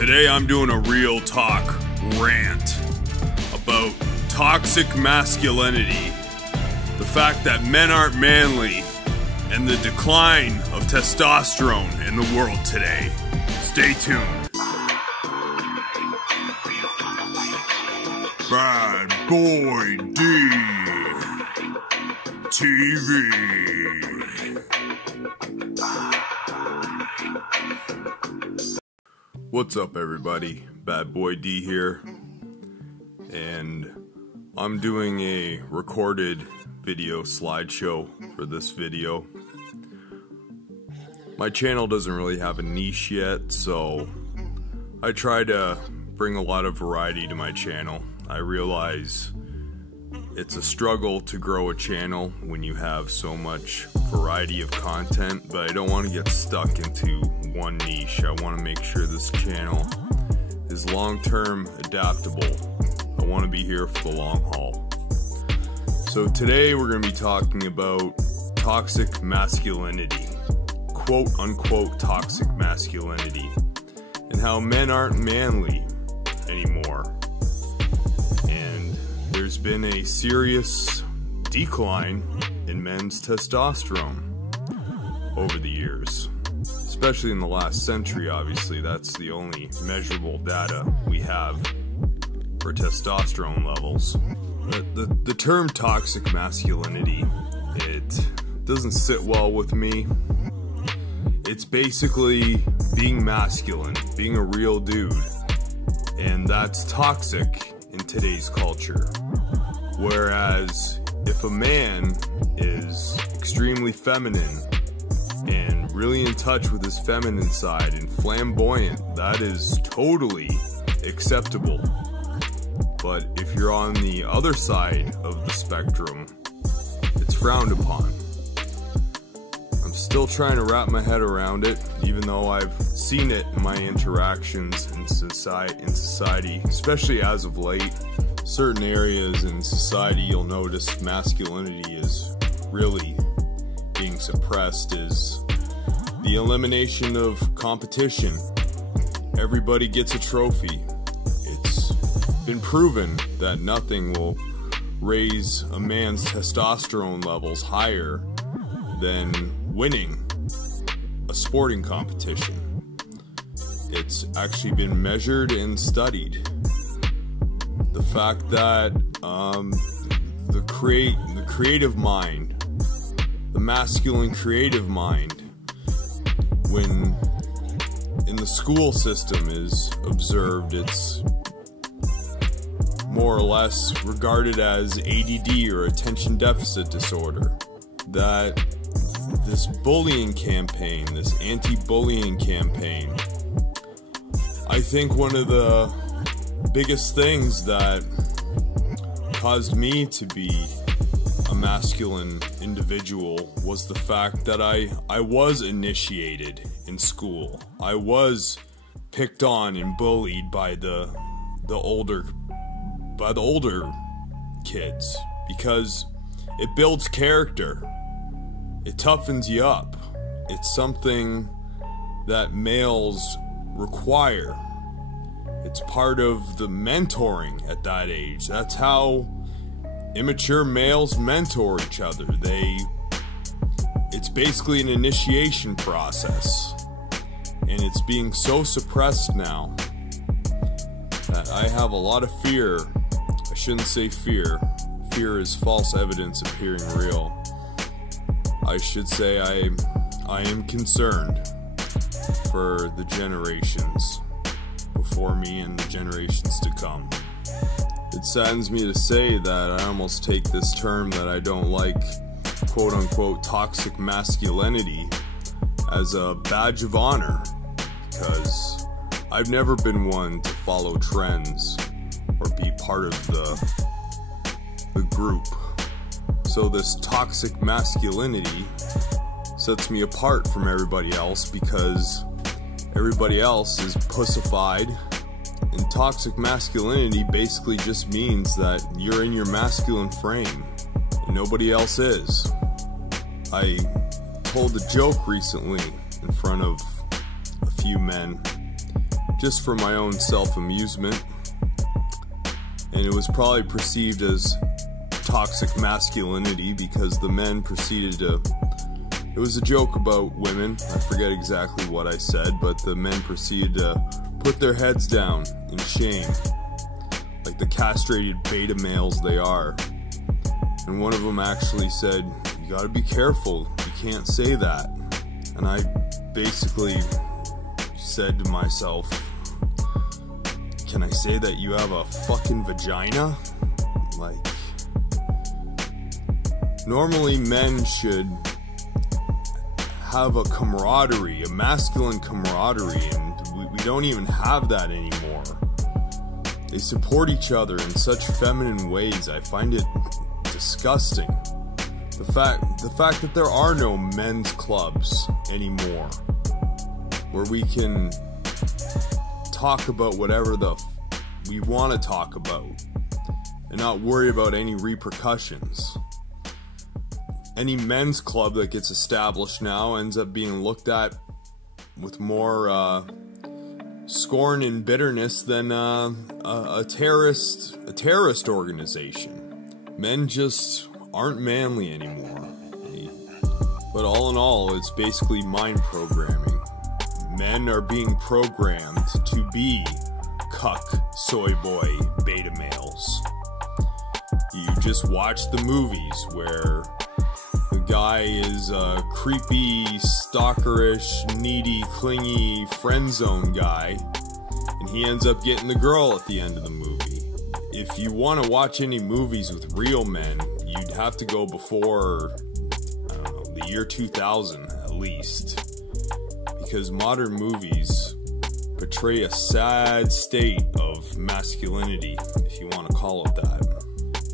Today I'm doing a real talk rant about toxic masculinity, the fact that men aren't manly, and the decline of testosterone in the world today. Stay tuned. badboydtv. What's up, everybody? Bad Boy D here, and I'm doing a recorded video slideshow for this video. My channel doesn't really have a niche yet, so I try to bring a lot of variety to my channel. I realize it's a struggle to grow a channel when you have so much variety of content, but I don't want to get stuck into one niche. I want to make sure this channel is long-term adaptable. I want to be here for the long haul. So today we're going to be talking about toxic masculinity, quote-unquote toxic masculinity, and how men aren't manly anymore. And there's been a serious decline in men's testosterone over the years, especially in the last century. Obviously, that's the only measurable data we have for testosterone levels. The term toxic masculinity, it doesn't sit well with me. It's basically being masculine, being a real dude, and that's toxic in today's culture. Whereas if a man is extremely feminine and really in touch with his feminine side and flamboyant, that is totally acceptable. But if you're on the other side of the spectrum, it's frowned upon. I'm still trying to wrap my head around it, even though I've seen it in my interactions in society, especially as of late. Certain areas in society you'll notice masculinity is really being suppressed, is the elimination of competition. Everybody gets a trophy. It's been proven that nothing will raise a man's testosterone levels higher than winning a sporting competition. It's actually been measured and studied. The fact that the creative mind, the masculine creative mind, when in the school system is observed, it's more or less regarded as ADD or attention deficit disorder. That this bullying campaign, this anti-bullying campaign, I think one of the biggest things that caused me to be a masculine individual was the fact that I was initiated in school. I was picked on and bullied by the older kids, because it builds character. It toughens you up. It's something that males require. It's part of the mentoring at that age. That's how immature males mentor each other. It's basically an initiation process. And it's being so suppressed now that I have a lot of fear. I shouldn't say fear. Fear is false evidence appearing real. I should say I am concerned for the generations before me and the generations to come. It saddens me to say that I almost take this term that I don't like, quote-unquote toxic masculinity, as a badge of honor, because I've never been one to follow trends or be part of the group. So this toxic masculinity sets me apart from everybody else, because everybody else is pussified, and toxic masculinity basically just means that you're in your masculine frame and nobody else is. I told a joke recently in front of a few men just for my own self-amusement. And it was probably perceived as toxic masculinity because the men proceeded to... It was a joke about women. I forget exactly what I said, but the men proceeded to put their heads down in shame, like the castrated beta males they are. And one of them actually said, "You gotta be careful, you can't say that." And I basically said to myself, can I say that you have a fucking vagina? Like, normally men should have a camaraderie, a masculine camaraderie, and we don't even have that anymore. They support each other in such feminine ways. I find it disgusting. The fact that there are no men's clubs anymore where we can talk about whatever we want to talk about and not worry about any repercussions. Any men's club that gets established now ends up being looked at with more scorn and bitterness than a terrorist organization. Men just aren't manly anymore. But all in all, it's basically mind programming. Men are being programmed to be cuck, soy boy, beta males. You just watch the movies where the guy is a creepy, stalkerish, needy, clingy, friend zone guy, and he ends up getting the girl at the end of the movie. If you want to watch any movies with real men, you'd have to go before, I don't know, the year 2000 at least. Because modern movies portray a sad state of masculinity, if you want to call it that.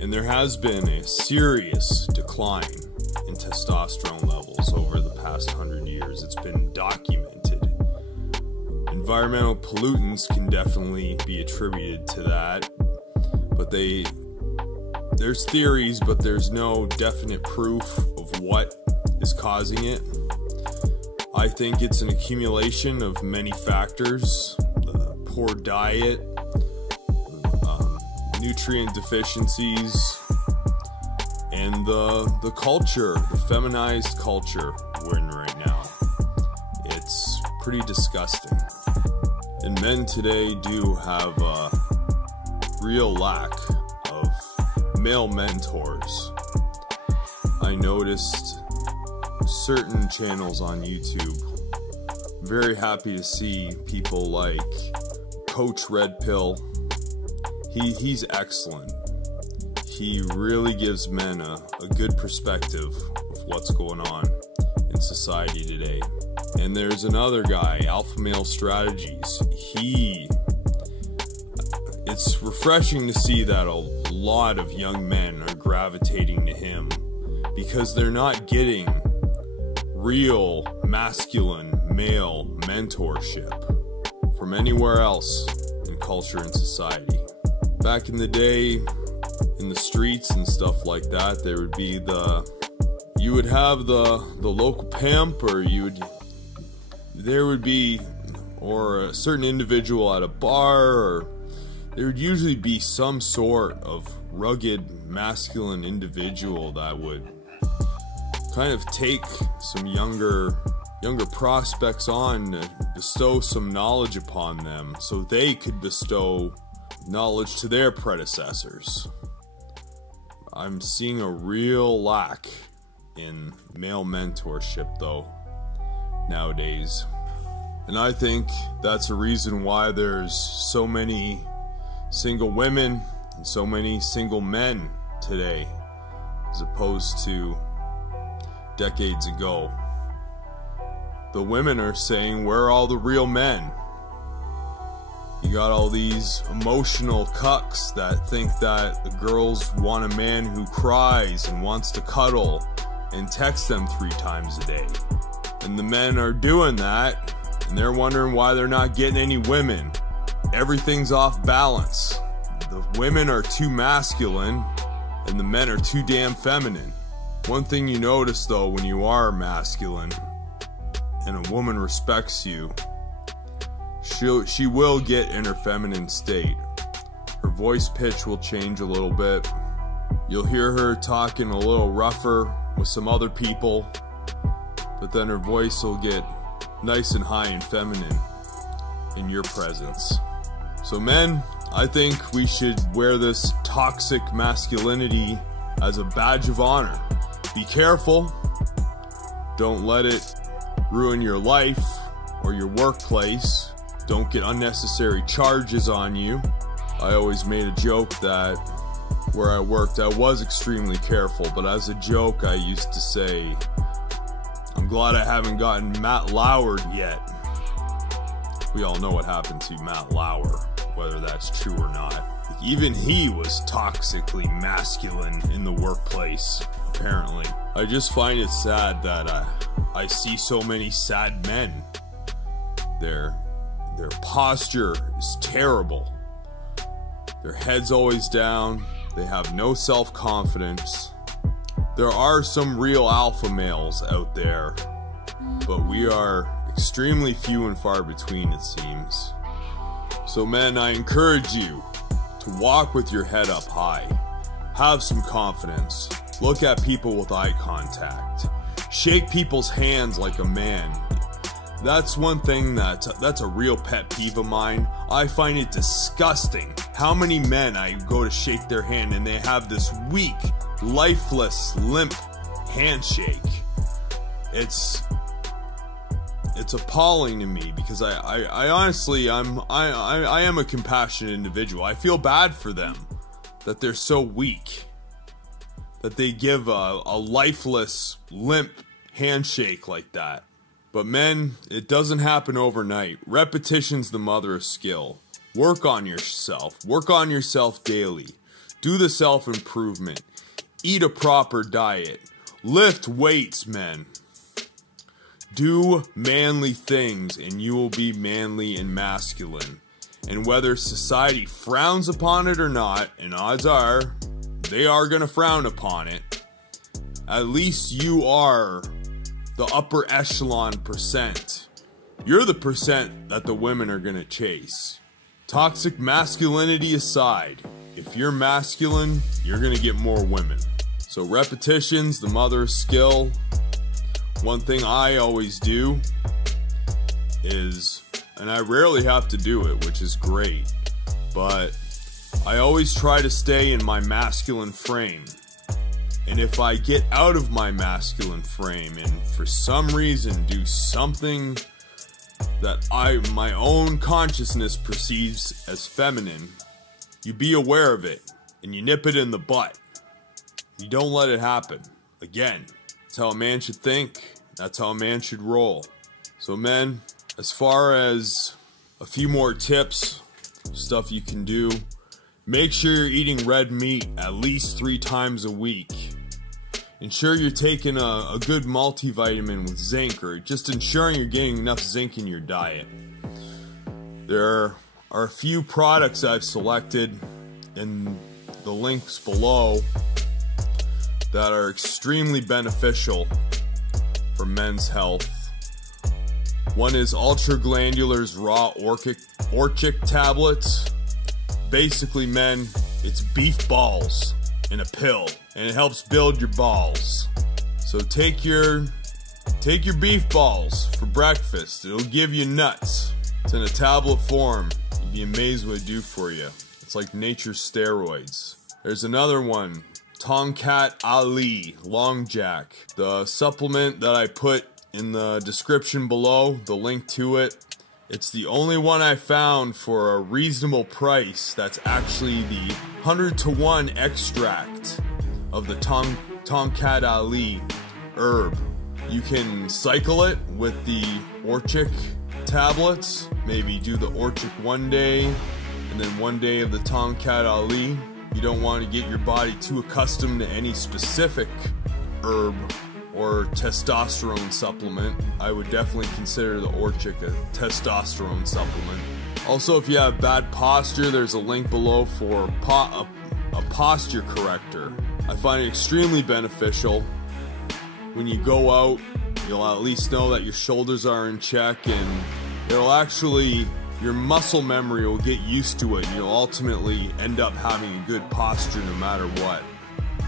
And there has been a serious decline in testosterone levels over the past 100 years. It's been documented. Environmental pollutants can definitely be attributed to that, but there's theories, but there's no definite proof of what is causing it. I think it's an accumulation of many factors: the poor diet, nutrient deficiencies, and the culture, the feminized culture we're in right now. It's pretty disgusting. And men today do have a real lack of male mentors. I noticed certain channels on YouTube. Very happy to see people like Coach Red Pill. He's excellent. He really gives men a good perspective of what's going on in society today. And there's another guy, Alpha Male Strategies. It's refreshing to see that a lot of young men are gravitating to him because they're not getting real masculine male mentorship from anywhere else in culture and society. Back in the day, in the streets and stuff like that, there would be you would have the local pimp, or there would be a certain individual at a bar, or there would usually be some sort of rugged masculine individual that would kind of take some younger prospects on to bestow some knowledge upon them so they could bestow knowledge to their predecessors. I'm seeing a real lack in male mentorship though nowadays, and I think that's a reason why there's so many single women and so many single men today as opposed to decades ago. The women are saying, where are all the real men? You got all these emotional cucks that think that the girls want a man who cries and wants to cuddle and text them 3 times a day. And the men are doing that, and they're wondering why they're not getting any women. Everything's off balance. The women are too masculine, and the men are too damn feminine. One thing you notice though when you are masculine and a woman respects you she will get in her feminine state. Her voice pitch will change a little bit. You'll hear her talking a little rougher with some other people, but then her voice will get nice and high and feminine in your presence. So men, I think we should wear this toxic masculinity as a badge of honor. Be careful. Don't let it ruin your life or your workplace. Don't get unnecessary charges on you. I always made a joke that where I worked, I was extremely careful, but as a joke, I used to say, I'm glad I haven't gotten Matt Lauered yet. We all know what happened to Matt Lauer, whether that's true or not. Even he was toxically masculine in the workplace, apparently. I just find it sad that I see so many sad men. Their posture is terrible. Their head's always down. They have no self-confidence. There are some real alpha males out there, but we are extremely few and far between, it seems. So men, I encourage you to walk with your head up high. Have some confidence. Look at people with eye contact. Shake people's hands like a man. That's one thing that's a real pet peeve of mine. I find it disgusting how many men I go to shake their hand and they have this weak, lifeless, limp handshake. It's appalling to me because I honestly I am a compassionate individual. I feel bad for them that they're so weak, that they give a lifeless, limp handshake like that. But men, it doesn't happen overnight. Repetition's the mother of skill. Work on yourself. Work on yourself daily. Do the self-improvement. Eat a proper diet. Lift weights, men. Do manly things and you will be manly and masculine. And whether society frowns upon it or not, and odds are they are going to frown upon it, at least you are the upper echelon percent. You're the percent that the women are going to chase. Toxic masculinity aside, if you're masculine, you're going to get more women. So repetition's the mother of skill. One thing I always do is, and I rarely have to do it, which is great, but I always try to stay in my masculine frame. And if I get out of my masculine frame and for some reason do something that my own consciousness perceives as feminine, you be aware of it and you nip it in the butt. You don't let it happen. Again, that's how a man should think. That's how a man should roll. So men, as far as a few more tips, stuff you can do, make sure you're eating red meat at least 3 times a week. Ensure you're taking a good multivitamin with zinc, or just ensuring you're getting enough zinc in your diet. There are a few products I've selected in the links below that are extremely beneficial for men's health. One is Ultra Glandular's Raw Orchic Tablets. Basically, men, it's beef balls in a pill, and it helps build your balls. So take your beef balls for breakfast. It'll give you nuts. It's in a tablet form. You'd be amazed what it do for you. It's like nature's steroids. There's another one, Tongkat Ali Long Jack. The supplement that I put in the description below, the link to it. It's the only one I found for a reasonable price that's actually the 100-to-1 extract of the Tongkat Ali herb. You can cycle it with the Orchic tablets. Maybe do the Orchic one day and then one day of the Tongkat Ali. You don't want to get your body too accustomed to any specific herb or testosterone supplement. I would definitely consider the Orchic a testosterone supplement. Also, if you have bad posture, there's a link below for a posture corrector. I find it extremely beneficial. When you go out, you'll at least know that your shoulders are in check, and it'll actually your muscle memory will get used to it, and you'll ultimately end up having a good posture no matter what.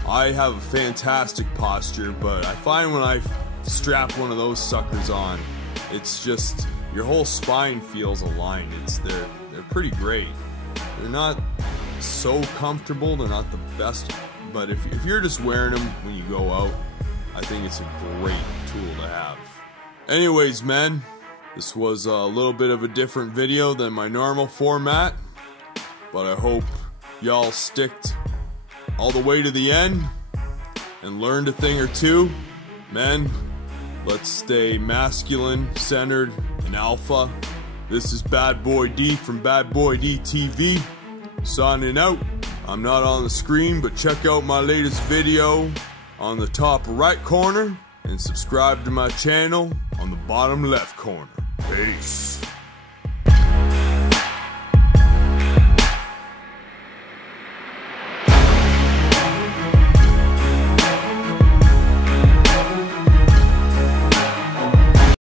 I have a fantastic posture, but I find when I strap one of those suckers on, it's just your whole spine feels aligned. They're pretty great. They're not so comfortable, they're not the best, but if you're just wearing them when you go out, I think it's a great tool to have. Anyways, men, this was a little bit of a different video than my normal format, but I hope y'all sticked all the way to the end and learned a thing or two. Men, let's stay masculine, centered, and alpha. This is Bad Boy D from badboydtv, signing out. I'm not on the screen, but check out my latest video on the top right corner and subscribe to my channel on the bottom left corner. Peace.